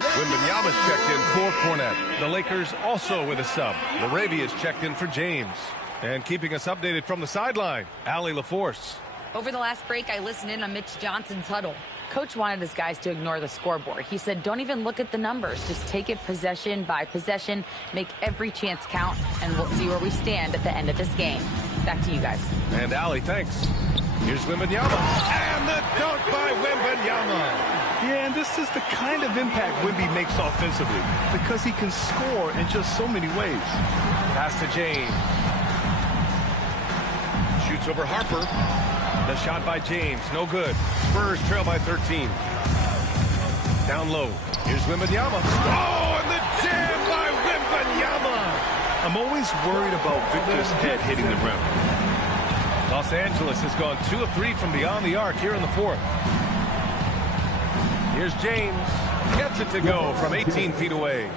Wembanyama's checked in for Cornette. The Lakers also with a sub. Larabia's checked in for James. And keeping us updated from the sideline, Allie LaForce. Over the last break, I listened in on Mitch Johnson's huddle. Coach wanted his guys to ignore the scoreboard. He said, don't even look at the numbers. Just take it possession by possession, make every chance count, and we'll see where we stand at the end of this game. Back to you guys. And Allie, thanks. Here's Wembanyama. And the dunk by Wembanyama. Yeah, and this is the kind of impact Wemby makes offensively because he can score in just so many ways. Pass to James. Shoots over Harper. The shot by James, no good. Spurs trail by 13. Down low. Here's Wembanyama. Oh, and the jam by Wembanyama. I'm always worried about Victor's head hitting the rim. Los Angeles has gone 2 of 3 from beyond the arc here in the fourth. Here's James. Gets it to go from 18 feet away.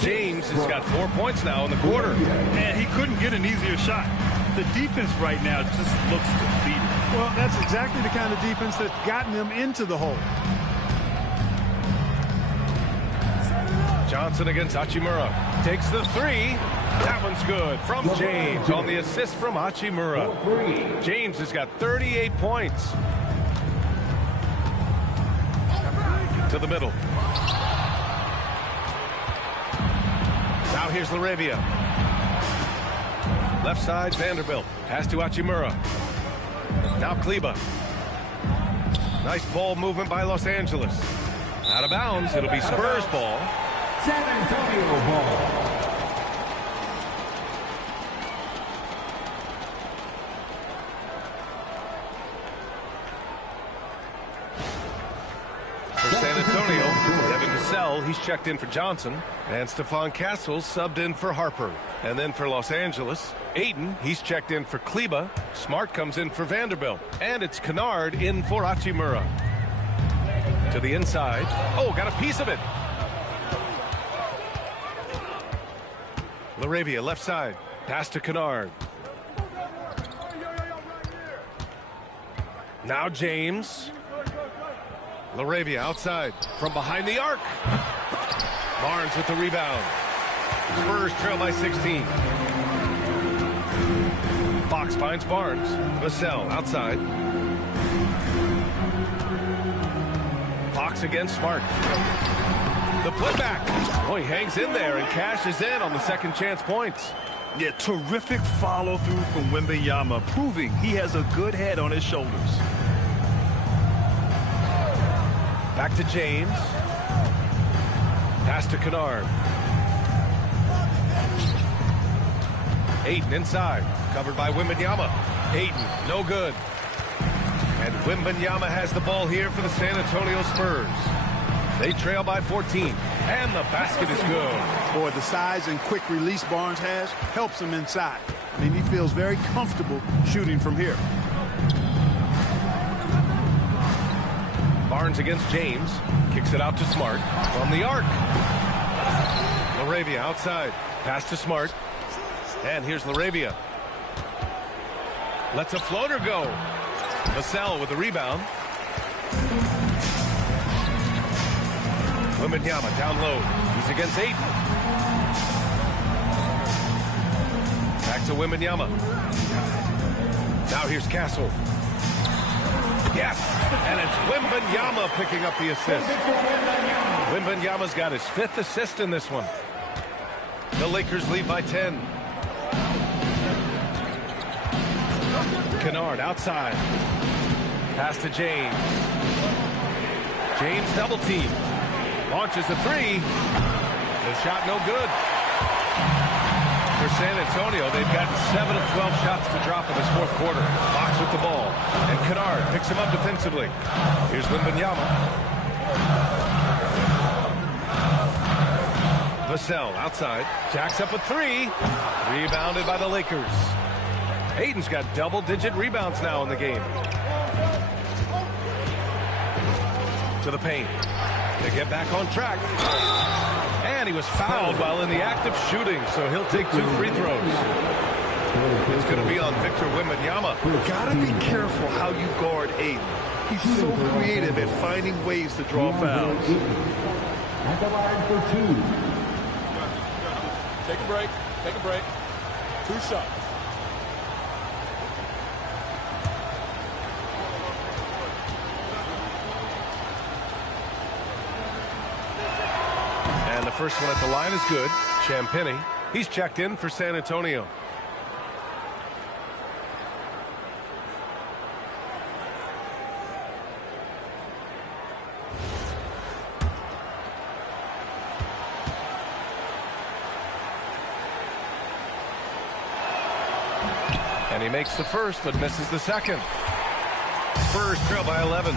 James has got 4 points now in the quarter. And he couldn't get an easier shot. The defense right now just looks defeated. Well, that's exactly the kind of defense that's gotten them into the hole. Johnson against Hachimura. Takes the three. That one's good from James on the assist from Hachimura. James has got 38 points. To the middle. Now here's Laravia. Left side, Vanderbilt. Pass to Hachimura. Now Kleba. Nice ball movement by Los Angeles. Out of bounds. It'll be Spurs ball. San Antonio ball. For San Antonio, Devin Vassell, he's checked in for Johnson. And Stephon Castles subbed in for Harper. And then for Los Angeles, Ayton, he's checked in for Kleba. Smart comes in for Vanderbilt. And it's Kennard in for Hachimura. To the inside. Oh, got a piece of it. Laravia, left side. Pass to Kennard. Now James. Laravia outside from behind the arc. Barnes with the rebound. Spurs trail by 16. Fox finds Barnes. Vassell outside. Fox against Smart. The putback. Oh, he hangs in there and cashes in on the second chance points. Yeah, terrific follow through from Wembanyama, proving he has a good head on his shoulders. Back to James. Pass to Kennard. Ayton inside. Covered by Wembanyama. Ayton, no good. And Wembanyama has the ball here for the San Antonio Spurs. They trail by 14. And the basket is good. Boy, the size and quick release Barnes has helps him inside. I mean, he feels very comfortable shooting from here. Barnes against James. Kicks it out to Smart. From the arc. Laravia outside. Pass to Smart. And here's Laravia. Lets a floater go. Vassell with the rebound. Wembanyama down low. He's against Ayton. Back to Wembanyama. Now here's Castle. Yes, and it's Wembanyama picking up the assist. Wembanyama's got his 5th assist in this one. The Lakers lead by 10. Kennard outside. Pass to James. James double team. Launches the three. The shot no good. For San Antonio, they've got 7 of 12 shots to drop in this fourth quarter. Fox with the ball. And Kennard picks him up defensively. Here's Wembanyama. Vassell outside. Jacks up a three. Rebounded by the Lakers. Ayton's got double-digit rebounds now in the game. To the paint. To get back on track. And he was fouled while in the act of shooting, so he'll take 2 free throws. It's going to be on Victor Wembanyama. Gotta be careful how you guard Ayton. He's so creative at finding ways to draw fouls. At the line for 2. Take a break. Take a break. 2 shots. And the first one at the line is good. Champagny. He's checked in for San Antonio. And he makes the first, but misses the second. Spurs trail by 11.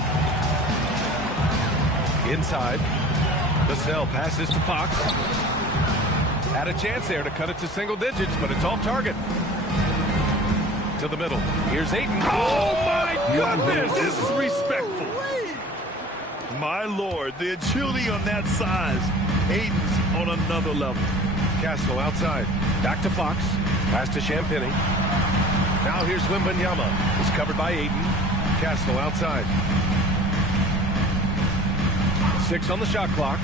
Inside. Vassell passes to Fox. Had a chance there to cut it to single digits, but it's off target. To the middle. Here's Ayton. Oh, my goodness! Disrespectful. My Lord, the agility on that size. Ayton's on another level. Castle outside. Back to Fox. Pass to Champagny. Now here's Wembanyama. He's covered by Ayton. Castle outside. 6 on the shot clock.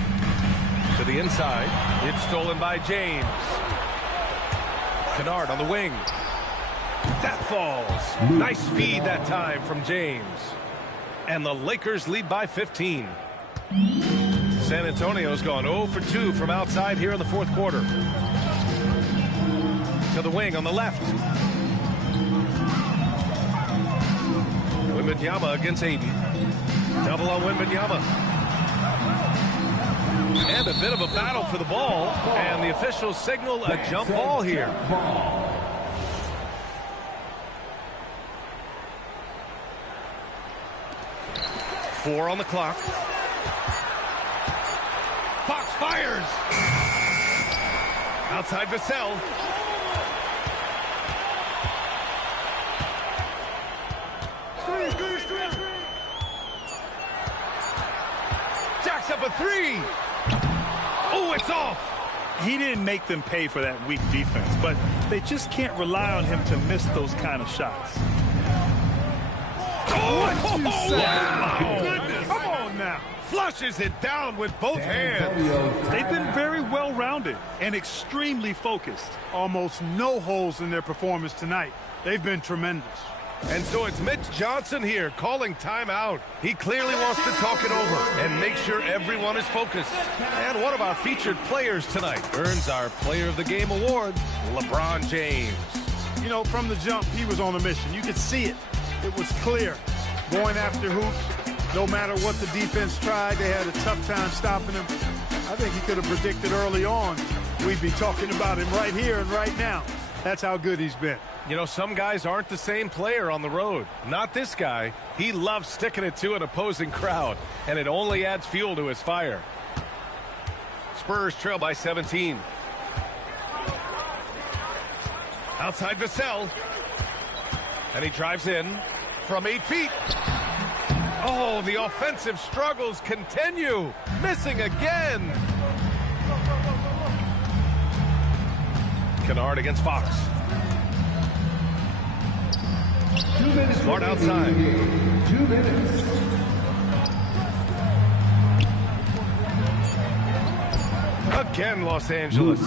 To the inside. It's stolen by James. Kennard on the wing. That falls. Nice feed that time from James. And the Lakers lead by 15. San Antonio's gone 0 for 2 from outside here in the fourth quarter. To the wing on the left. Wembanyama against Ayton. Double on Wembanyama. And a bit of a battle for the ball. And the officials signal a jump ball here. 4 on the clock. Fox fires. Outside Vassell. Jacks up a 3. Oh, it's off. He didn't make them pay for that weak defense, but they just can't rely on him to miss those kind of shots. What you say? Wow. Goodness. Come on now. Flushes it down with both hands. They've been very well-rounded and extremely focused. Almost no holes in their performance tonight. They've been tremendous. And so it's Mitch Johnson here calling timeout. He clearly wants to talk it over and make sure everyone is focused. And one of our featured players tonight earns our Player of the Game award, LeBron James. You know, from the jump, he was on a mission. You could see it. It was clear. Going after hoops, no matter what the defense tried, they had a tough time stopping him. I think he could have predicted early on we'd be talking about him right here and right now. That's how good he's been. You know, some guys aren't the same player on the road. Not this guy. He loves sticking it to an opposing crowd, and it only adds fuel to his fire. Spurs trail by 17. Outside Vassell. And he drives in from 8 feet. Oh, the offensive struggles continue. Missing again. Kennard against Fox. Smart outside. 2 minutes. Again, Los Angeles.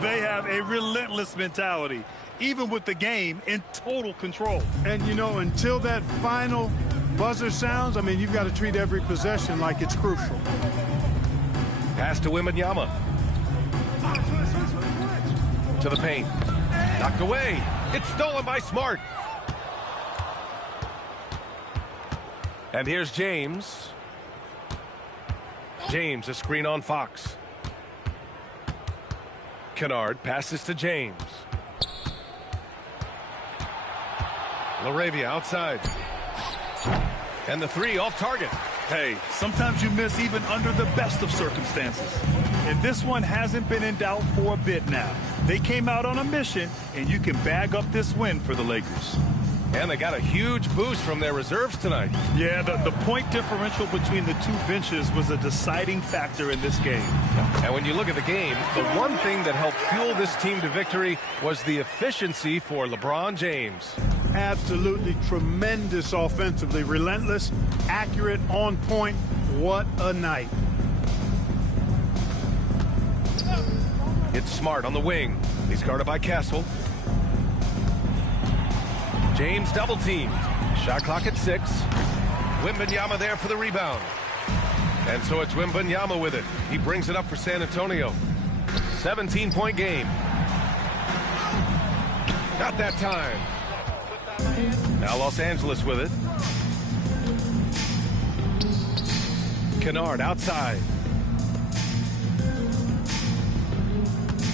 They have a relentless mentality, even with the game in total control. And, you know, until that final buzzer sounds, I mean, you've got to treat every possession like it's crucial. Pass to Wembanyama. To the paint. Knocked away. It's stolen by Smart. And here's James. James, a screen on Fox. Kennard passes to James. LaRavia outside. And the 3 off target. Hey, sometimes you miss even under the best of circumstances. And this one hasn't been in doubt for a bit now. They came out on a mission, and you can bag up this win for the Lakers. And they got a huge boost from their reserves tonight. Yeah, the point differential between the two benches was a deciding factor in this game. And when you look at the game, the one thing that helped fuel this team to victory was the efficiency for LeBron James. Absolutely tremendous offensively. Relentless, accurate, on point. What a night. It's Smart on the wing. He's guarded by Castle. James double teamed. Shot clock at 6. Wembanyama there for the rebound. And so it's Wembanyama with it. He brings it up for San Antonio. 17-point game. Not that time. Now Los Angeles with it. Kennard outside.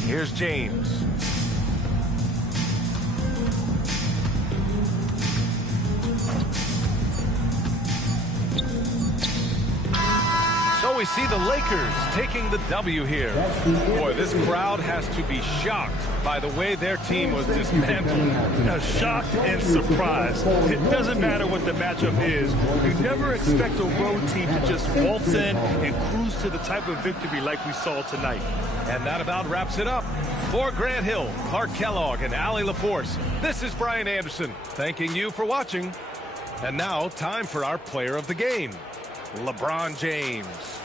Here's James. we see the Lakers taking the W here. Boy, this crowd has to be shocked by the way their team was dismantled. Shocked and surprised. It doesn't matter what the matchup is. You never expect a road team to just waltz in and cruise to the type of victory like we saw tonight. And that about wraps it up. For Grant Hill, Clark Kellogg, and Allie LaForce, this is Brian Anderson, thanking you for watching. And now, time for our player of the game, LeBron James.